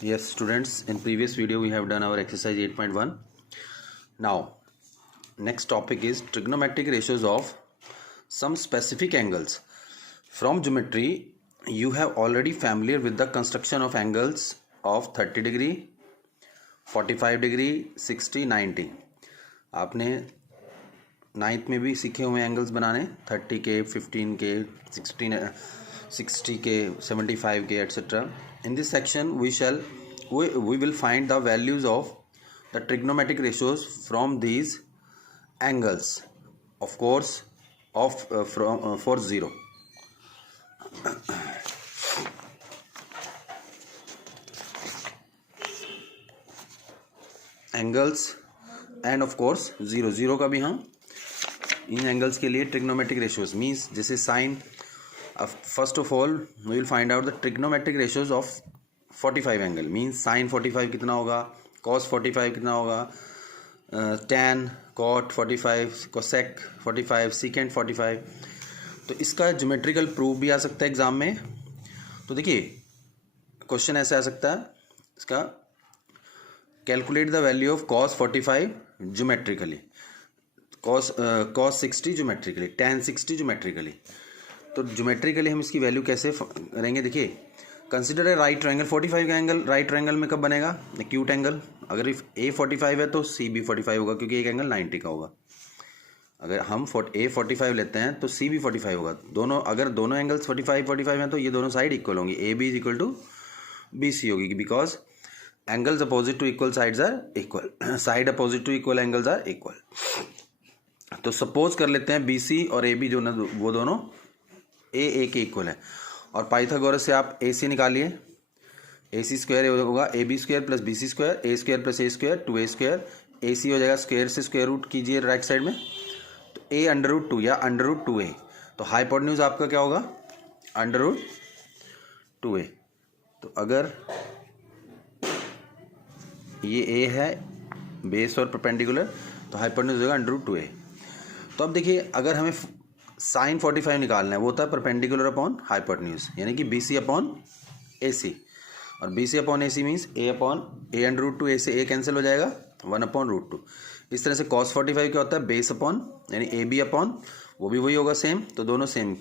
Yes, students, in previous video we have done our exercise 8.1. Now, next topic is trigonometric ratios of some specific angles. From geometry, you have already familiar with the construction of angles of 30 degree, 45 degree, 60, 90. आपने 9th में भी सीखे हुए angles बनाने 30 के, 15 के, 16, 60 के, 75 के, etc. In this section we will find the values of the trigonometric ratios from these angles, of course for 0. Angles and of course zero का भी हम इन एंगल्स के लिए ट्रिग्नोमेट्रिक रेशियोज मीन्स जैसे sine. First of all we will find out the trigonometric ratios of 45 angle means sine 45 कितना होगा, cos 45 कितना होगा, टैन कॉट 45, कोसेक 45, सीकेंट 45. तो इसका ज्योमेट्रिकल प्रूफ भी आ सकता है एग्जाम में. तो देखिए क्वेश्चन ऐसे आ सकता है इसका, calculate the value of cos 45 geometrically, cos 60 geometrically, tan 60 geometrically. तो ज्योमेट्रिकली हम इसकी वैल्यू कैसे करेंगे. देखिए कंसिडर ए राइट ट्रायंगल. 45 का एंगल राइट ट्रायंगल में कब बनेगा, एक्यूट एंगल. अगर ए 45 है तो सी भी 45 होगा क्योंकि एक एंगल 90 का होगा. अगर हम ए 45 लेते हैं तो सी भी 45 होगा. अगर दोनों एंगल्स 45 हैं तो ये दोनों साइड इक्वल होंगी. A B is equal to B C होगी because angles opposite to equal sides are equal. Side opposite to equal angles are equal. तो सपोज कर लेते हैं बी सी और ए बी जो ना वो दोनों ए के इक्वल है. और पाइथागोरस से आप ए सी निकालिए. ए सी स्क्वायर होगा A B square plus B C square, A square plus A square, 2a square. A C हो जाएगा स्क्वायर से स्क्वायर रूट कीजिए राइट साइड में, तो ए अंडर रूट 2 या अंडर रूट 2a. तो हाइपोटेन्यूज आपका क्या होगा, अंडर रूट 2a. तो अगर ये ए है बेस और परपेंडिकुलर तो हाइपोटेन्यूज होगा अंडर रूट 2a. तो अब देखिए अगर हमें साइन 45 निकालना है वो होता है परपेंडिकुलर अपॉन हाइपोटेन्यूज यानी कि बी सी अपॉन ए सी. और B C upon A C means A upon A under root 2 ए से ए कैंसिल हो जाएगा 1 अपॉन रूट 2. इस तरह से कॉस 45 क्या होता है बेस अपॉन यानी ए बी अपॉन वो भी वही होगा सेम. तो दोनों सेम,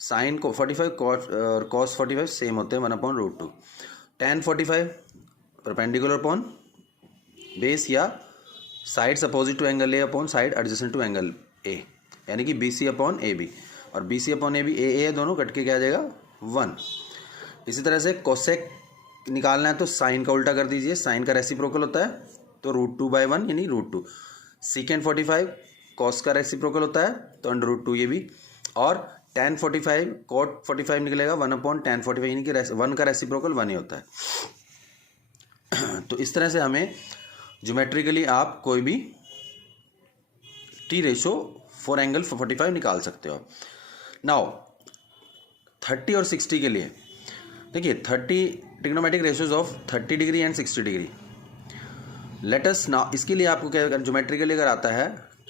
साइन को 45 और कॉस 45 सेम होते हैं 1 upon root 2. Tan 45 perpendicular upon base या sides opposite to angle A upon side adjacent to angle A यानी कि B C upon A B. और B C upon A B A दोनों cut के क्या आ जाएगा 1. इसी तरह से कोसेक निकालना है तो साइन का उल्टा कर दीजिए. साइन का रेसिप्रोकल होता है तो रूट 2/1 यानी रूट 2. सीकेंट 45 कॉस का रेसिप्रोकल होता है तो अंडर रूट 2 ये भी. और टैन 45 कॉट 45 निकलेगा 1 अपॉन टैन 45 यानी कि 1 का रेसिप्रोकल 1 ही होता है. तो इस तरह से हमें ज्योमेट्रिकली आप कोई भी टी रेशो फॉर एंगल 45 निकाल सकते हो. नाउ 30 और 60 के लिए देखिए 30 trigonometric ratios of 30 degree and 60 degree. Let us now इसके लिए आपको क्या ज्योमेट्रिकली अगर आता है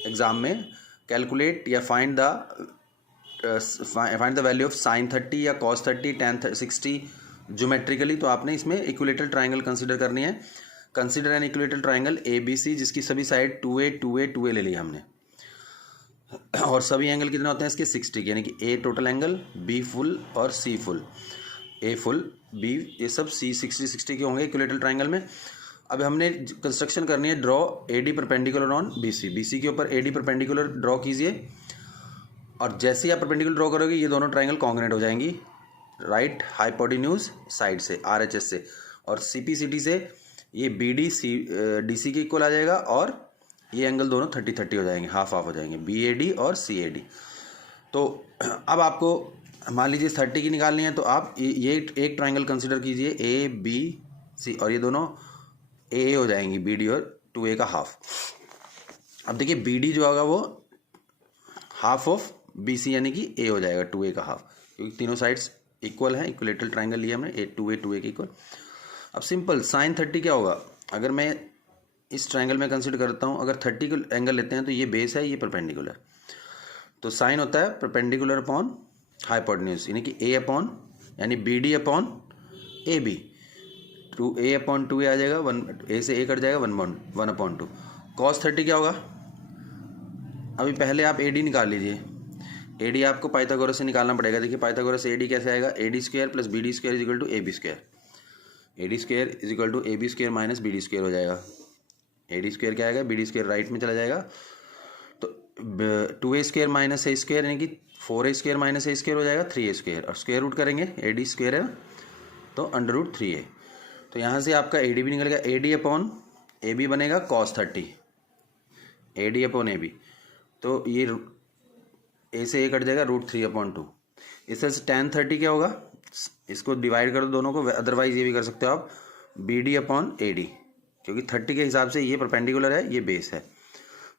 एग्जाम में कैलकुलेट या find the value of sine 30 या कॉस 30 टैन 60 ज्योमेट्रिकली, तो आपने इसमें इक्विलेटरल ट्राइंगल कंसिडर करनी है. Consider an equilateral triangle A B C जिसकी सभी साइड 2a ले ली हमने. और सभी एंगल कितने होते हैं इसके 60 के यानी कि ए टोटल एंगल, बी फुल और सी फुल. ए फुल बी ये सब सी 60 के होंगे इक्विलेटरल ट्राइंगल में. अब हमने कंस्ट्रक्शन करनी है draw A D perpendicular on B C के ऊपर ए डी परपेंडिकुलर ड्रॉ कीजिए. और जैसे ही आप परपेंडिकुलर ड्रॉ करोगे ये दोनों ट्राइंगल कॉन्ग्रेंट हो जाएंगी राइट हाइपोटेन्यूज साइड से RHS से. और CPCT से ये BD डी सी के इक्वल आ जाएगा और ये एंगल दोनों 30-30 हो जाएंगे, हाफ हो जाएंगे BAD और CAD. तो अब आपको मान लीजिए 30 की निकालनी है तो आप ये एक ट्राइंगल कंसिडर कीजिए ABC और ये दोनों AA हो जाएंगी BD और 2A का हाफ. अब देखिए BD जो होगा वो हाफ ऑफ BC यानी कि A हो जाएगा 2A का हाफ क्योंकि तीनों साइड्स इक्वल हैं. इक्वलेटरल ट्राइंगल लिया हमने 2A के इक्वल. अब सिंपल साइन 30 क्या होगा, अगर मैं इस ट्राइंगल में कंसिडर करता हूँ अगर 30 का एंगल लेते हैं तो ये बेस है ये परपेंडिकुलर. तो साइन होता है परपेंडिकुलर अपॉन हाइपोटेन्यूज यानी कि A अपॉन यानी BD अपॉन AB. a/2 आ जाएगा, 1 a से a कट जाएगा, 1/2। cos 30 क्या होगा? अभी पहले आप AD निकाल लीजिए। AD आपको पाइथागोरस से निकालना पड़ेगा। देखिए पाइथागोरस से AD कैसे आएगा? AD² + BD² = AB²। AD² = AB² - BD² हो जाएगा। AD² क्या आएगा? BD² राइट में चला जाएगा, तो 2a² - a² यानी कि 4a² - a² हो जाएगा 3a², और स्क्वायर रूट करेंगे, AD² है तो √3a। तो यहाँ से आपका AD भी निकल गया। AD/AB बनेगा cos 30, AD/AB। तो ये a से a कट जाएगा, √3/2। इस तरह से tan 30 क्या होगा? इसको डिवाइड कर दो दोनों को, अदरवाइज ये भी कर सकते हो आप, BD/AD, क्योंकि 30 के हिसाब से ये परपेंडिकुलर है, ये बेस है।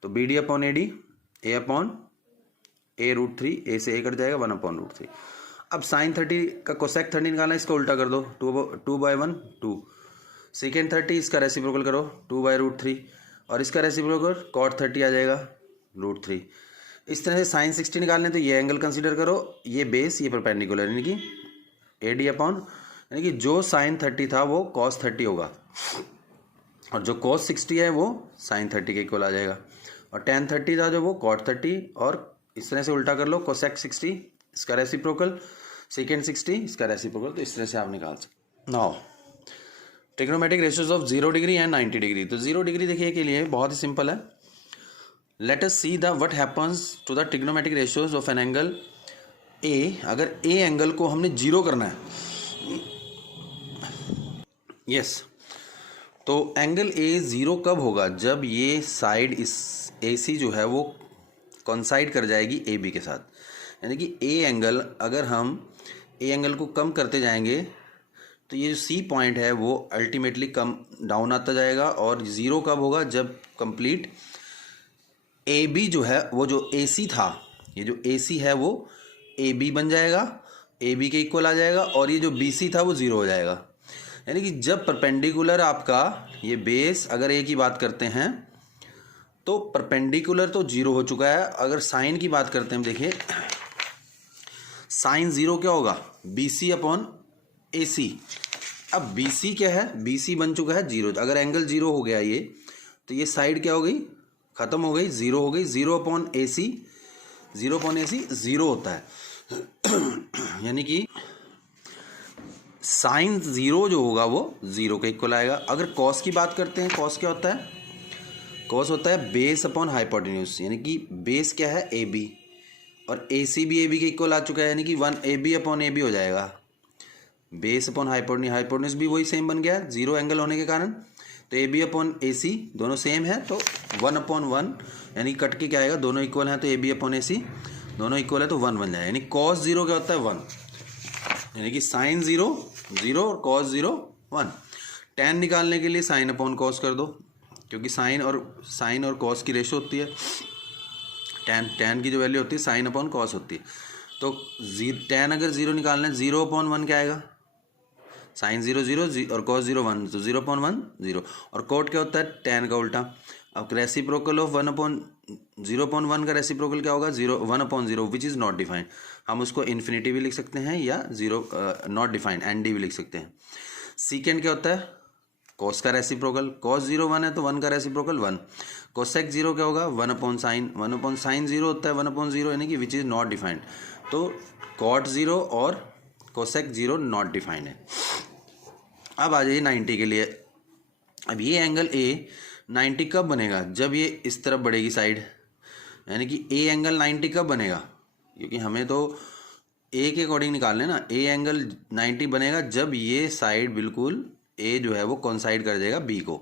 तो BD/AD a/√3, a से a कट जाएगा, 1/√3। अब sin 30 का cosec 30 निकालना है, इसको उल्टा कर दो, 2/1 2। secant 30 इसका रेसिप्रोकल करो, 2/√3, और इसका रेसिप्रोकल cot 30 आ जाएगा, √3। इस तरह से sin 60 निकालने, तो ये एंगल कंसीडर करो, ये बेस, ये परपेंडिकुलर, यानी कि यानी कि जो sin 30 था वो cos 30 होगा, और जो cos 60 है वो sin 30 के इक्वल आ जाएगा, और tan 30 था जो वो cot 30, और इस तरह से उल्टा कर लो, cosec 60 इसका रेसिप्रोकल, secant 60 इसका रेसिप्रोकल। तो इस तरह से आप निकाल सकते। Now trigonometric ratios of 0 degree and 90 degree. तो 0 डिग्री देखिए के लिए बहुत ही सिंपल है। Let us see the what happens to the trigonometric ratios of an angle A. अगर ए एंगल को हमने 0 करना है, यस, तो एंगल ए 0 कब होगा? जब ये साइड, इस AC जो है वो कॉन्साइड कर जाएगी AB के साथ, यानी कि ए एंगल, अगर हम ए एंगल को कम करते जाएंगे तो ये जो C पॉइंट है वो अल्टीमेटली कम डाउन आता जाएगा, और 0 कब होगा? जब कंप्लीट AB जो है वो जो AC था, ये जो AC है वो AB बन जाएगा, AB के इक्वल आ जाएगा, और ये जो BC था वो 0 हो जाएगा। यानी कि जब परपेंडिकुलर आपका ये बेस, अगर A की बात करते हैं तो परपेंडिकुलर तो 0 हो चुका है। अगर साइन की बात करते हैं, देखिए साइन 0 क्या होगा? BC/AC। अब BC क्या है? BC बन चुका है 0। अगर एंगल 0 हो गया ये, तो ये साइड क्या हो गई? खत्म हो गई, 0 हो गई। 0/AC, 0/AC 0 होता है यानी कि साइन 0 जो होगा वो 0 के इक्वल आएगा। अगर कॉस की बात करते हैं, कॉस क्या होता है? कॉस होता है बेस/हाइपोटेन्यूज, यानी कि बेस क्या है? AB, और AC भी AB के इक्वल आ चुका है, यानी कि 1 AB/AB हो जाएगा। बेस/हाइपोटेन्यूज भी वही सेम बन गया 0 एंगल होने के कारण, तो AB/AC दोनों सेम है, तो 1/1, यानी कट के क्या आएगा? दोनों इक्वल हैं, तो AB/AC दोनों इक्वल है तो 1 बन जाएगा। यानी cos 0 क्या होता है? 1, यानी कि साइन 0 0 और cos 0 1। tan निकालने के लिए sin/cos कर दो, क्योंकि साइन और cos की रेशो होती है। tan की जो वैल्यू होती है sin/cos होती है। तो tan अगर 0 निकालना है, 0/1 क्या आएगा? साइन 0 0 और cos 0 1, तो 0/1 0। और cot क्या होता है? tan का उल्टा। अब रेसिप्रोकल ऑफ 0/1 का रेसिप्रोकल क्या होगा? 1/0, विच इज़ नॉट डिफाइंड। हम उसको इन्फिनिटी भी लिख सकते हैं, या 0 नॉट डिफाइंड ND भी लिख सकते हैं। सीकेंड क्या होता है? cos का रेसिप्रोकल। cos 0 1 है तो 1 का रेसिप्रोकल 1। cosec 0 क्या होगा? 1/sin 0 होता है 1/0, यानी कि विच इज़ नॉट डिफाइंड। तो cot 0 और cosec 0 नॉट डिफाइंड है। अब आ जाइए 90 के लिए। अब ये एंगल A 90 कब बनेगा? जब ये इस तरफ बढ़ेगी साइड, यानी कि A एंगल 90 कब बनेगा? क्योंकि हमें तो A के अकॉर्डिंग निकालना है ना। A एंगल 90 बनेगा जब ये साइड बिल्कुल A जो है वो कॉन्साइड कर देगा B को,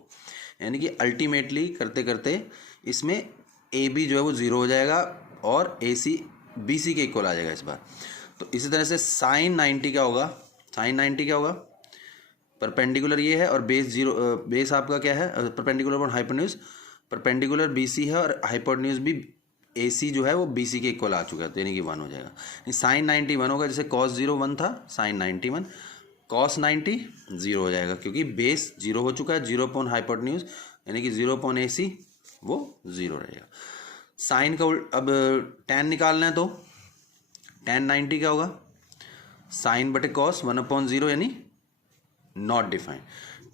यानी कि अल्टीमेटली करते करते इसमें AB जो है वो 0 हो जाएगा, और AC BC के इक्वल आ जाएगा इस बार। तो इसी तरह से साइन 90 क्या होगा? साइन 90 क्या होगा? परपेंडिकुलर ये है, और बेस आपका क्या है? परपेंडिकुलर और हाइपोटेन्यूज। परपेंडिकुलर BC है, और हाइपोटेन्यूज भी AC जो है वो BC के इक्वल आ चुका है, तो यानी कि 1 हो जाएगा। साइन 90 1 होगा, जैसे cos 0 1 था, साइन 90 1। cos 90 0 हो जाएगा, क्योंकि बेस 0 हो चुका है, 0/हाइपोटेन्यूज, यानी कि 0/AC वो 0 रहेगा। साइन का अब tan निकालना है, तो tan 90 क्या होगा? साइन/cos 1/0, यानी नॉट डिफाइंड।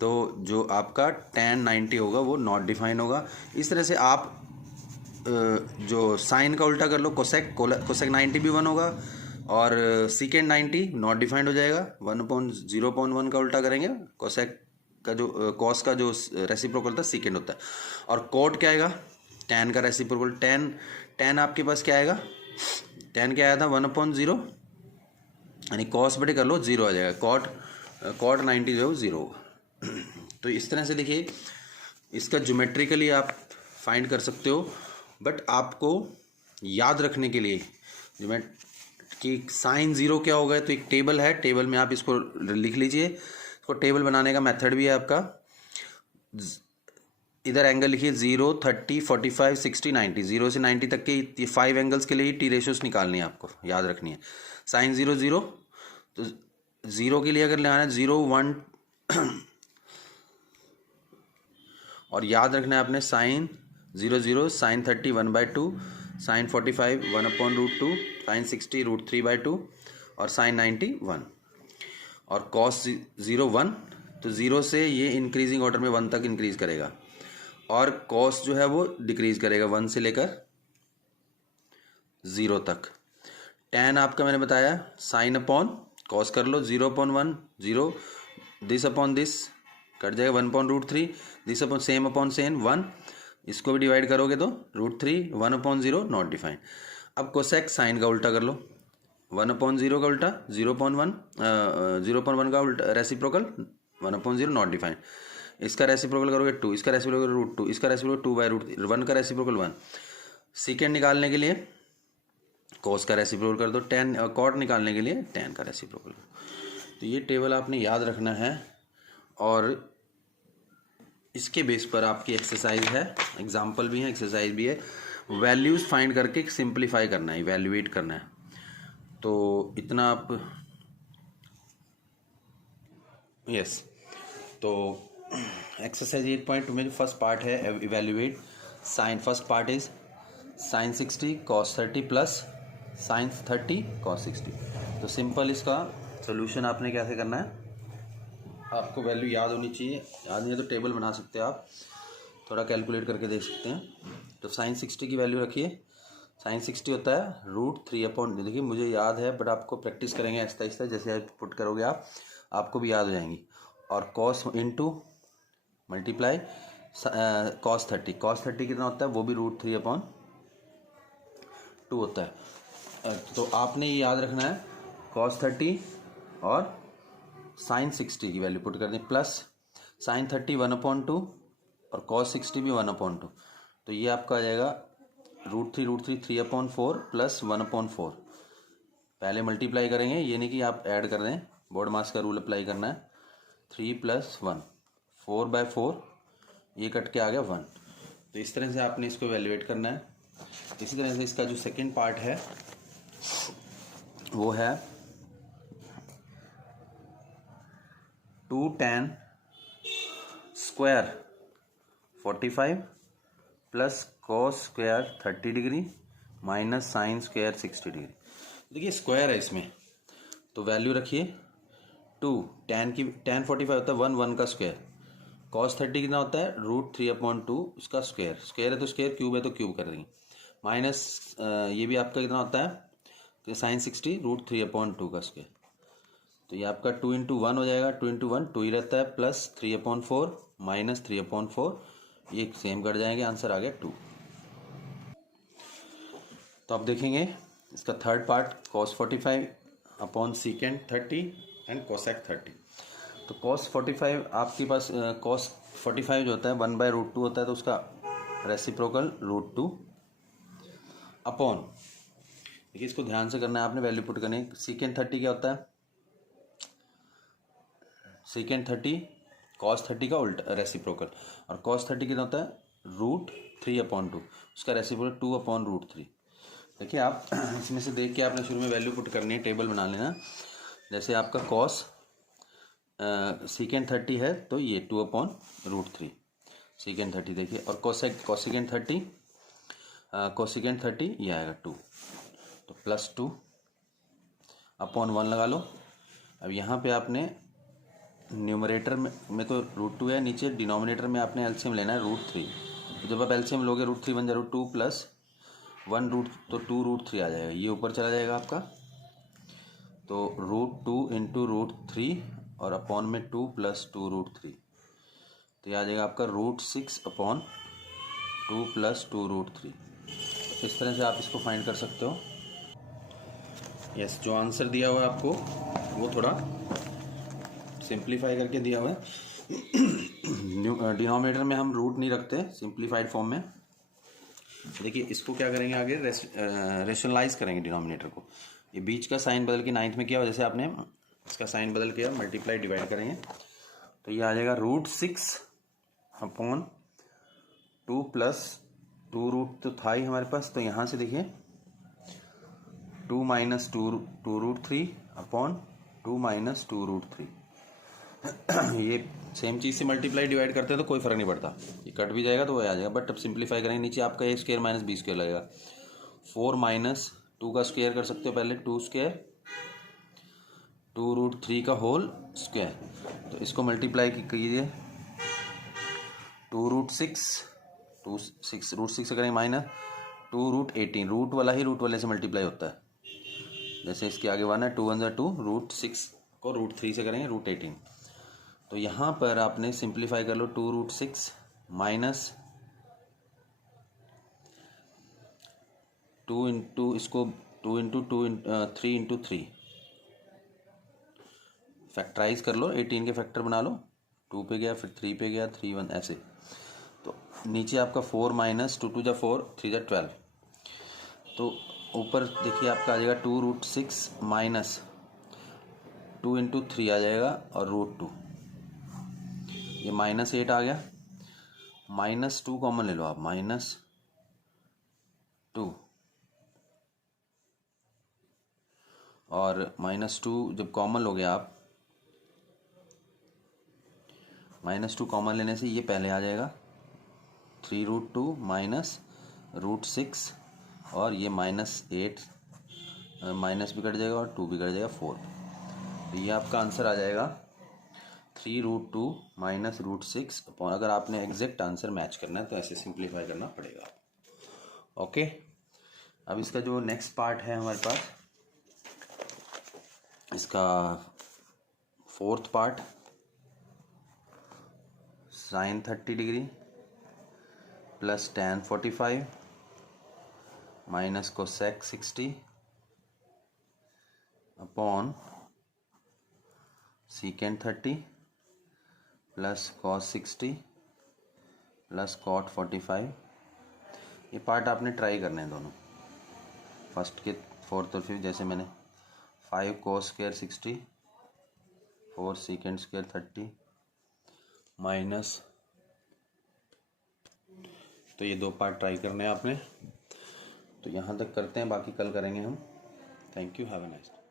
तो जो आपका tan 90 होगा वो नॉट डिफाइन होगा। इस तरह से आप जो साइन का उल्टा कर लो, कोसेक 90 भी 1 होगा और सीकेंड 90 नॉट डिफाइंड हो जाएगा। 1/0.1 का उल्टा करेंगे, कोसेक का जो कॉस का जो रेसिप्रोकल था सीकेंड होता है। और कोट क्या आएगा, tan का रेसिप्रोकल, tan आपके पास क्या आएगा, tan क्या आया था 1/0 यानी कॉस बटे कर लो 0 आ जाएगा, कॉट 90 जो है वो 0 होगा। तो इस तरह से देखिए इसका ज्योमेट्रिकली आप फाइंड कर सकते हो, बट आपको याद रखने के लिए कि साइन 0 क्या होगा, तो एक टेबल है, टेबल में आप इसको लिख लीजिए। इसको टेबल बनाने का मेथड भी है आपका, इधर एंगल लिखिए 0, 30, 45, 60, 90, 0 से 90 तक के 5 एंगल्स के लिए टी रेशियोज निकालनी है, आपको याद रखनी है। साइन 0 0, तो 0 के लिए अगर लगाना है 0 1 और याद रखना है आपने साइन 0 0, साइन 30 1/2, साइन 45 1/√2, साइन 60 √3/2 और साइन 90 1 और कॉस 0 1, तो 0 से ये इंक्रीजिंग ऑर्डर में 1 तक इंक्रीज करेगा और कॉस जो है वो डिक्रीज करेगा 1 से लेकर 0 तक। tan आपका मैंने बताया साइन अपॉन कॉस कर लो 0/1 0, दिस अपॉन दिस कट जाएगा 1/√3, दिस अपॉन सेम 1, इसको भी डिवाइड करोगे तो √3 1/0 नॉट डिफाइंड। अब कोसेक साइन का उल्टा कर लो, 1/0 का उल्टा 0/1 का उल्टा रेसिप्रोकल 1/0 नॉट डिफाइंड। इसका रेसिप्रोकल करोगे 2, इसका रेसिप्रोकल √2, इसका रेसिप्रोकल 2/√1 का रेसिप्रोकल 1। सीकेंड निकालने के लिए कॉस का रेसिप्रोकल कर दो, tan कॉट निकालने के लिए tan का रेसिप्रोकल। तो ये टेबल आपने याद रखना है और इसके बेस पर आपकी एक्सरसाइज है, एग्जाम्पल भी है, एक्सरसाइज भी है। वैल्यूज़ फाइंड करके सिंप्लीफाई करना है, इवैल्यूएट करना है। तो इतना आप यस तो एक्सरसाइज 8.2 में जो फर्स्ट पार्ट है evaluate sine, first part is sine 60 cos 30 plus sine 30 cos 60। तो सिंपल इसका सोल्यूशन आपने कैसे करना है, आपको वैल्यू याद होनी चाहिए, याद नहीं है तो टेबल बना सकते हैं आप, थोड़ा कैलकुलेट करके देख सकते हैं। तो साइन 60 की वैल्यू रखिए, साइन 60 होता है √3/, देखिए मुझे याद है बट आपको प्रैक्टिस करेंगे आहिस्ता आहिस्ता, जैसे आप पुट करोगे आपको भी याद हो जाएंगी। और कॉस इंटू मल्टीप्लाई cos 30 कितना होता है, वो भी √3/2 होता है। तो आपने ये याद रखना है cos 30 और साइन 60 की वैल्यू पुट कर दें, प्लस साइन 30 1/2 और cos 60 भी 1/2। तो ये आपका आ जाएगा √3 3/4 प्लस 1/4। पहले मल्टीप्लाई करेंगे, ये नहीं कि आप ऐड कर दें, बोर्ड मास का रूल अप्लाई करना है। 3 + 1 4/4, ये कट के आ गया 1। तो इस तरह से आपने इसको वैल्यूएट करना है। इसी तरह से इसका जो सेकंड पार्ट है वो है 2 tan square 45 plus cos square 30 degree minus sine square 60 degree. देखिए स्क्वायर है इसमें, तो वैल्यू रखिए 2, tan 45 होता है 1 का स्क्वायर, cos 30 कितना होता है √3/2 उसका स्क्वायर है तो स्क्वायर, क्यूब है तो क्यूब कर देंगे, माइनस ये भी आपका कितना होता है तो साइन 60 √3/2 का स्क्वायर। तो ये आपका 2 × 1 हो जाएगा, 2 × 1 2 ही रहता है, प्लस 3/4 माइनस 3/4, ये सेम कट जाएंगे, आंसर आ गया 2। तो आप देखेंगे इसका third part cos 45 upon सीकेंड 30 and cosec 30। तो cos 45 आपके पास cos 45 जो होता है 1/√2 होता है, तो उसका रेसिप्रोकल √2 अपॉन, देखिए इसको ध्यान से करना है आपने, वैल्यू पुट करनी है। सीकेंड 30 क्या होता है, सीकेंड 30 cos 30 का उल्टा रेसिप्रोकल, और cos 30 कितना होता है √3/2, उसका रेसिप्रोकल 2/√3। देखिए आप इसमें से देख के आपने शुरू में वैल्यू पुट करनी है, टेबल बना लेना। जैसे आपका cos सीकेंड 30 है तो ये 2/√3 सीकेंड 30 देखिए, और कोसेकेंड 30 कोसेकेंड 30 ये आएगा 2, तो +2 अपॉन 1 लगा लो। अब यहाँ पे आपने न्यूमरेटर में तो √2 है, नीचे डिनोमिनेटर में आपने एलसीएम लेना है √3। तो जब आप एलसीएम लोगे √3 बन जाए √2 प्लस 1 तो 2√3 आ जाएगा, ये ऊपर चला जाएगा आपका। तो √2 इंटू √3 और अपॉन में 2 प्लस 2√3, तो ये आ जाएगा आपका √6 अपॉन 2 प्लस 2√3। इस तरह से आप इसको फाइंड कर सकते हो। यस, जो आंसर दिया हुआ है आपको वो थोड़ा सिंप्लीफाई करके दिया हुआ है। डिनोमिनेटर में हम रूट नहीं रखते, सिंप्लीफाइड फॉर्म में। देखिए इसको क्या करेंगे आगे, रेशनलाइज करेंगे डिनोमिनेटर को। ये बीच का साइन बदल के 9th में किया, जैसे आपने इसका साइन बदल किया, मल्टीप्लाई डिवाइड करेंगे, तो ये आ जाएगा √6 अपॉन 2 प्लस 2 तो था ही हमारे पास, तो यहाँ से देखिए 2 माइनस 2√3 अपॉन 2 माइनस 2√3। ये सेम चीज़ से मल्टीप्लाई डिवाइड करते हैं तो कोई फ़र्क नहीं पड़ता, ये कट भी जाएगा तो वो आ जाएगा। बट अब सिंप्लीफाई करेंगे, नीचे आपका a² माइनस b² लगेगा। 4 माइनस 2 का स्क्वायर कर सकते हो पहले, 2² 2√3 का होल स्क्वायर। तो इसको मल्टीप्लाई कीजिए, 2√6 √6 से करेंगे माइनस 2√18, रूट वाला ही रूट वाले से मल्टीप्लाई होता है। जैसे इसके आगे 1 है, 2 1 2, √6 को √3 से करेंगे √18। तो यहाँ पर आपने सिंप्लीफाई कर लो, 2√6 माइनस 2 इंटू इसको 2 इंटू 3 इंटू 3 फैक्टराइज कर लो, 18 के फैक्टर बना लो। 2 पे गया, फिर 3 पे गया, 3 1 ऐसे। तो नीचे आपका 4 माइनस 2 2 जा 4 3 जा 12। तो ऊपर देखिए आपका आ जाएगा 2√6 माइनस 2 इंटू 3 आ जाएगा और √2, ये -8 आ गया। -2 कॉमन ले लो आप, -2 और -2 जब कॉमन लोगे आप, -2 कॉमन लेने से ये पहले आ जाएगा 3√2 माइनस √6 और ये -8 माइनस भी कट जाएगा और 2 भी कट जाएगा 4। तो ये आपका आंसर आ जाएगा 3√2 माइनस √6 अपॉन, अगर आपने एग्जैक्ट आंसर मैच करना है तो ऐसे सिंप्लीफाई करना पड़ेगा। ओके, अब इसका जो नेक्स्ट पार्ट है हमारे पास, इसका 4th part, sin 30 degree plus tan 45 minus cosec 60 upon secant 30 plus cos 60 plus cot 45। ये पार्ट आपने ट्राई करने हैं दोनों, फर्स्ट के 4th और 5th। जैसे मैंने 5 cos square 60, 4 secant square 30 minus, तो ये 2 पार्ट ट्राई करने हैं आपने। तो यहाँ तक करते हैं, बाकी कल करेंगे हम। Thank you, have a nice day.